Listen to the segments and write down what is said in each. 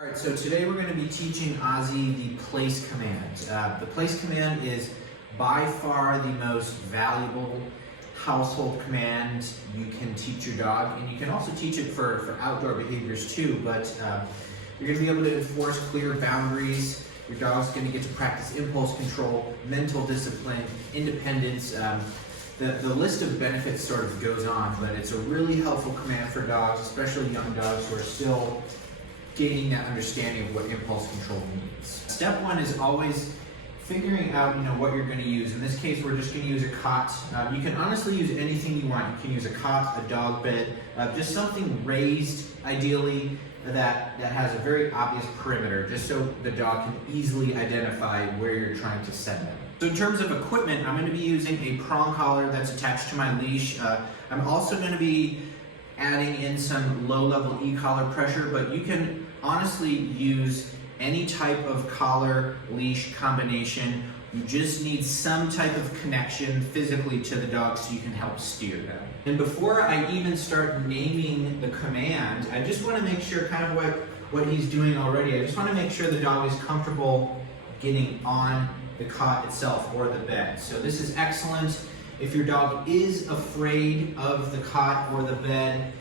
All right, so today we're going to be teaching Ozzy the place command. The place command is by far the most valuable household command you can teach your dog, and you can also teach it for outdoor behaviors too, but you're going to be able to enforce clear boundaries. Your dog's going to get to practice impulse control, mental discipline, independence. The list of benefits sort of goes on, but it's a really helpful command for dogs, especially young dogs who are still gaining that understanding of what impulse control means. Step one is always figuring out what you're going to use. In this case, we're just going to use a cot. You can honestly use anything you want. You can use a cot, a dog bed, just something raised, ideally, that has a very obvious perimeter, just so the dog can easily identify where you're trying to send them. So in terms of equipment, I'm going to be using a prong collar that's attached to my leash. I'm also going to be adding in some low-level e-collar pressure, but you can honestly use any type of collar leash combination. You just need some type of connection physically to the dog so you can help steer them. And before I even start naming the command, I just want to make sure kind of what he's doing already. I just want to make sure the dog is comfortable getting on the cot itself or the bed. So this is excellent. If your dog is afraid of the cot or the bed,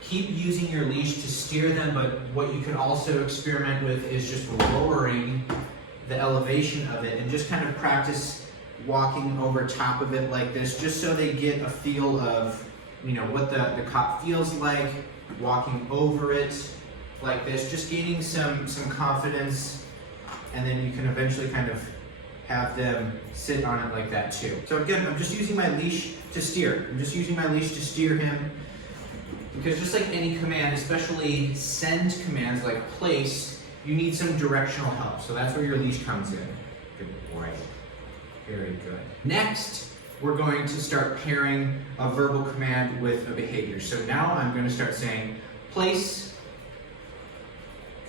keep using your leash to steer them, but what you can also experiment with is just lowering the elevation of it and just kind of practice walking over top of it like this, just so they get a feel of what the cot feels like, walking over it like this, just gaining some confidence, and then you can eventually kind of have them sit on it like that too. So again, I'm just using my leash to steer. I'm just using my leash to steer him, because just like any command, especially send commands like place, you need some directional help. So that's where your leash comes in. Good boy. Very good. Next, we're going to start pairing a verbal command with a behavior. So now I'm going to start saying place.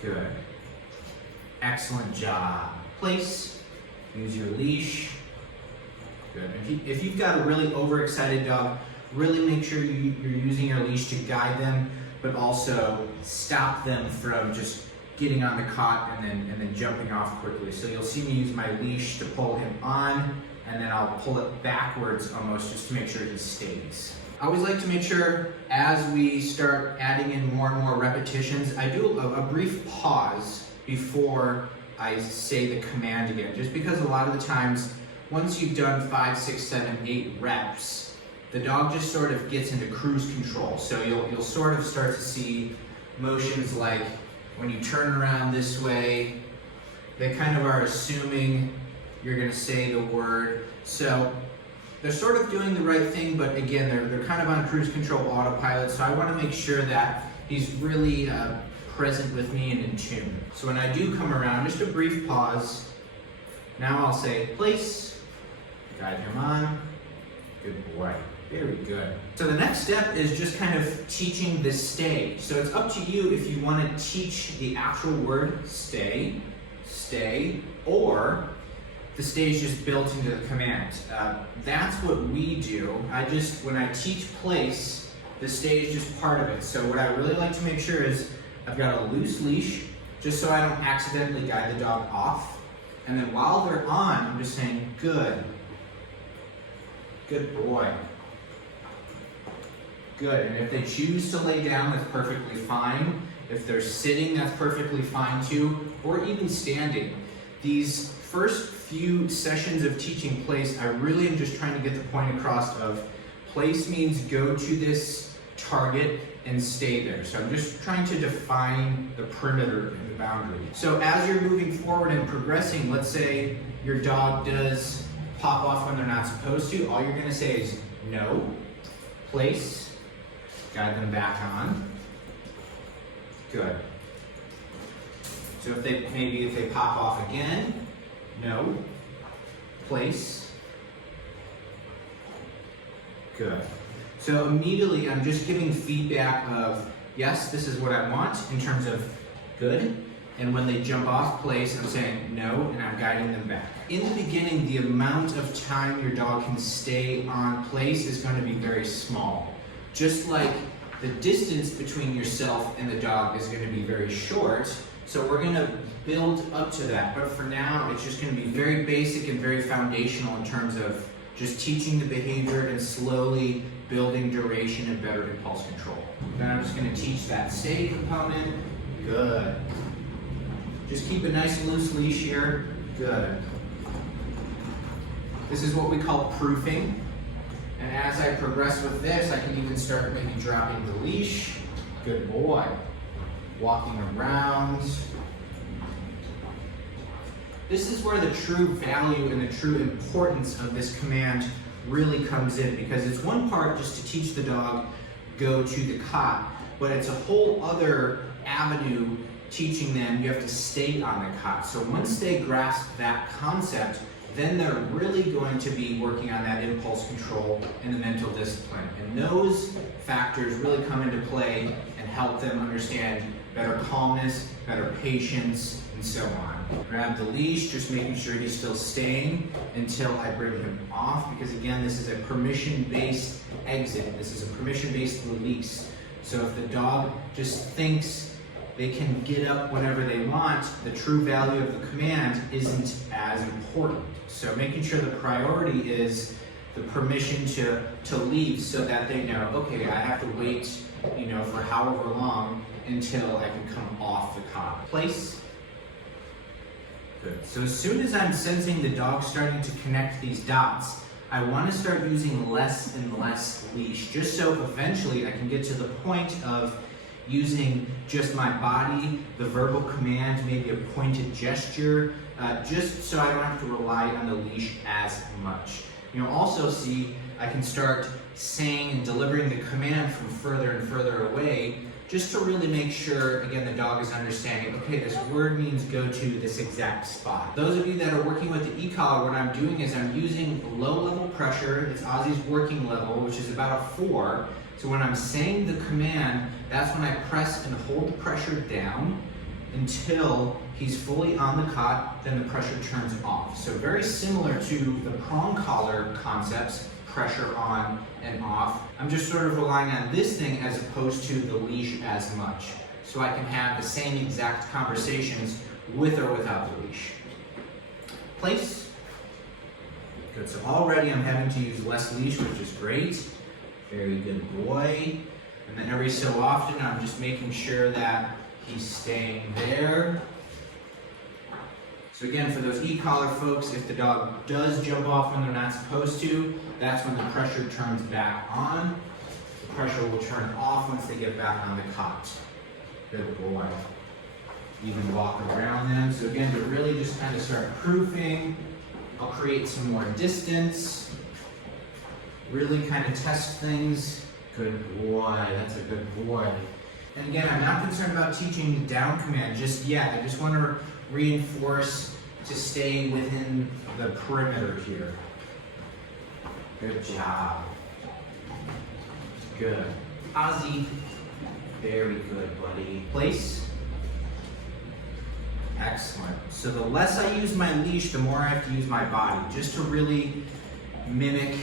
Good. Excellent job. Place. Use your leash. Good. If you've got a really overexcited dog, really make sure you're using your leash to guide them, but also stop them from just getting on the cot and then jumping off quickly. So you'll see me use my leash to pull him on, and then I'll pull it backwards almost just to make sure he stays. I always like to make sure as we start adding in more and more repetitions, I do a brief pause before I say the command again, just because a lot of the times, once you've done 5, 6, 7, 8 reps, the dog just sort of gets into cruise control. So you'll sort of start to see motions like when you turn around this way, they kind of are assuming you're going to say the word. So they're sort of doing the right thing, but again, they're kind of on cruise control autopilot. So I want to make sure that he's really present with me and in tune. So when I do come around, just a brief pause. Now I'll say place, guide him on. Good boy. Very good. So the next step is just kind of teaching the stay. So it's up to you if you want to teach the actual word stay, or the stay is just built into the command. That's what we do. When I teach place, the stay is just part of it. So what I really like to make sure is I've got a loose leash, just so I don't accidentally guide the dog off. And then while they're on, I'm just saying, good. Good boy. Good, and if they choose to lay down, that's perfectly fine. If they're sitting, that's perfectly fine too, or even standing. These first few sessions of teaching place, I really am just trying to get the point across of place means go to this target and stay there. So I'm just trying to define the perimeter and the boundary. So as you're moving forward and progressing, let's say your dog does pop off when they're not supposed to, all you're going to say is no, place, guide them back on. Good. So if they pop off again, no, place. Good. So immediately I'm just giving feedback of, yes, this is what I want in terms of good. And when they jump off place, I'm saying no, and I'm guiding them back. In the beginning, the amount of time your dog can stay on place is going to be very small. Just like the distance between yourself and the dog is going to be very short. So we're going to build up to that. But for now, it's just going to be very basic and very foundational in terms of just teaching the behavior and slowly building duration and better impulse control. Then I'm just going to teach that stay component. Good. Just keep a nice and loose leash here. Good. This is what we call proofing. And as I progress with this, I can even start maybe dropping the leash. Good boy. Walking around. This is where the true value and the true importance of this command really comes in, because it's one part just to teach the dog go to the cot, but it's a whole other avenue teaching them you have to stay on the cot. So once they grasp that concept, then they're really going to be working on that impulse control and the mental discipline. And those factors really come into play and help them understand better calmness, better patience, and so on. Grab the leash, just making sure he's still staying until I bring him off, because again, this is a permission-based exit. This is a permission-based release. So if the dog just thinks they can get up whenever they want, the true value of the command isn't as important. So making sure the priority is the permission to leave, so that they know, okay, I have to wait, for however long until I can come off the cot. Place. Good. So as soon as I'm sensing the dog starting to connect these dots, I want to start using less and less leash, just so eventually I can get to the point of using just my body, the verbal command, maybe a pointed gesture, just so I don't have to rely on the leash as much. Also see, I can start saying and delivering the command from further and further away, just to really make sure, again, the dog is understanding, okay, this word means go to this exact spot. Those of you that are working with the e-collar, what I'm doing is I'm using low level pressure. It's Ozzy's working level, which is about a 4. So when I'm saying the command, that's when I press and hold the pressure down until he's fully on the cot, then the pressure turns off. So very similar to the prong collar concepts, pressure on and off. I'm just sort of relying on this thing as opposed to the leash as much. So I can have the same exact conversations with or without the leash. Place. Good, so already I'm having to use less leash, which is great. Very good boy. And then every so often I'm just making sure that he's staying there. So again, for those e-collar folks, if the dog does jump off when they're not supposed to, that's when the pressure turns back on. The pressure will turn off once they get back on the cot. Good boy. Even walk around them. So again, to really just kind of start proofing, I'll create some more distance. Really kind of test things. Good boy, that's a good boy. And again, I'm not concerned about teaching the down command just yet. I just want to reinforce to stay within the perimeter here. Good job. Good. Ozzy. Very good, buddy. Place. Excellent. So the less I use my leash, the more I have to use my body, just to really mimic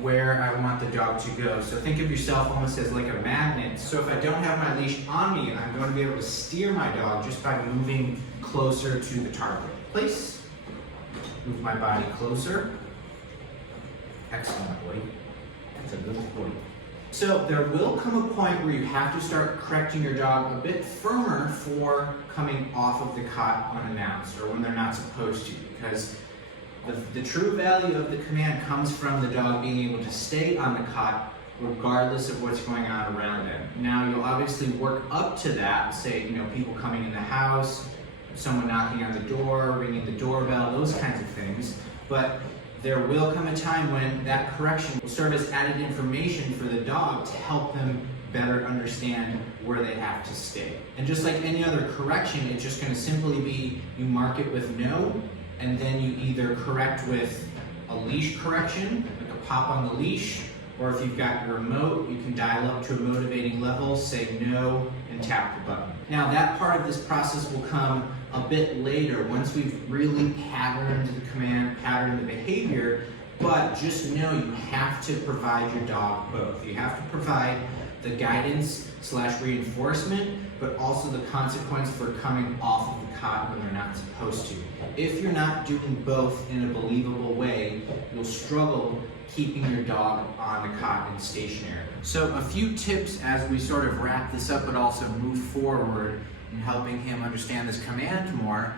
where I want the dog to go. So think of yourself almost as like a magnet. So if I don't have my leash on me, I'm going to be able to steer my dog just by moving closer to the target. Place. Move my body closer. Excellent, boy. That's a good boy. So there will come a point where you have to start correcting your dog a bit firmer for coming off of the cot unannounced, or when they're not supposed to, because the true value of the command comes from the dog being able to stay on the cot regardless of what's going on around him. Now, you'll obviously work up to that, say, people coming in the house, someone knocking on the door, ringing the doorbell, those kinds of things. But there will come a time when that correction will serve as added information for the dog to help them better understand where they have to stay. And just like any other correction, it's just going to simply be you mark it with no, and then you either correct with a leash correction, like a pop on the leash, or if you've got your remote, you can dial up to a motivating level, say no, and tap the button. Now that part of this process will come a bit later, once we've really patterned the command, patterned the behavior, but just know you have to provide your dog both. You have to provide the guidance / reinforcement, but also the consequence for coming off of the cot when they're not supposed to. If you're not doing both in a believable way, you'll struggle keeping your dog on the cot and stationary. So a few tips as we sort of wrap this up, but also move forward in helping him understand this command more.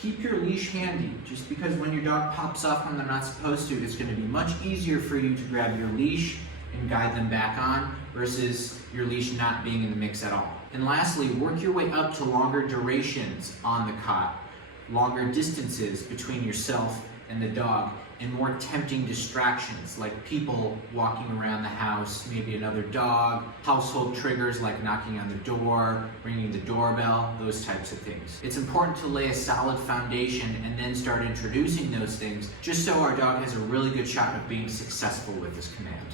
Keep your leash handy, just because when your dog pops off when they're not supposed to, it's going to be much easier for you to grab your leash and guide them back on versus your leash not being in the mix at all. And lastly, work your way up to longer durations on the cot, longer distances between yourself and the dog, and more tempting distractions like people walking around the house, maybe another dog, household triggers like knocking on the door, ringing the doorbell, those types of things. It's important to lay a solid foundation and then start introducing those things just so our dog has a really good shot of being successful with this command.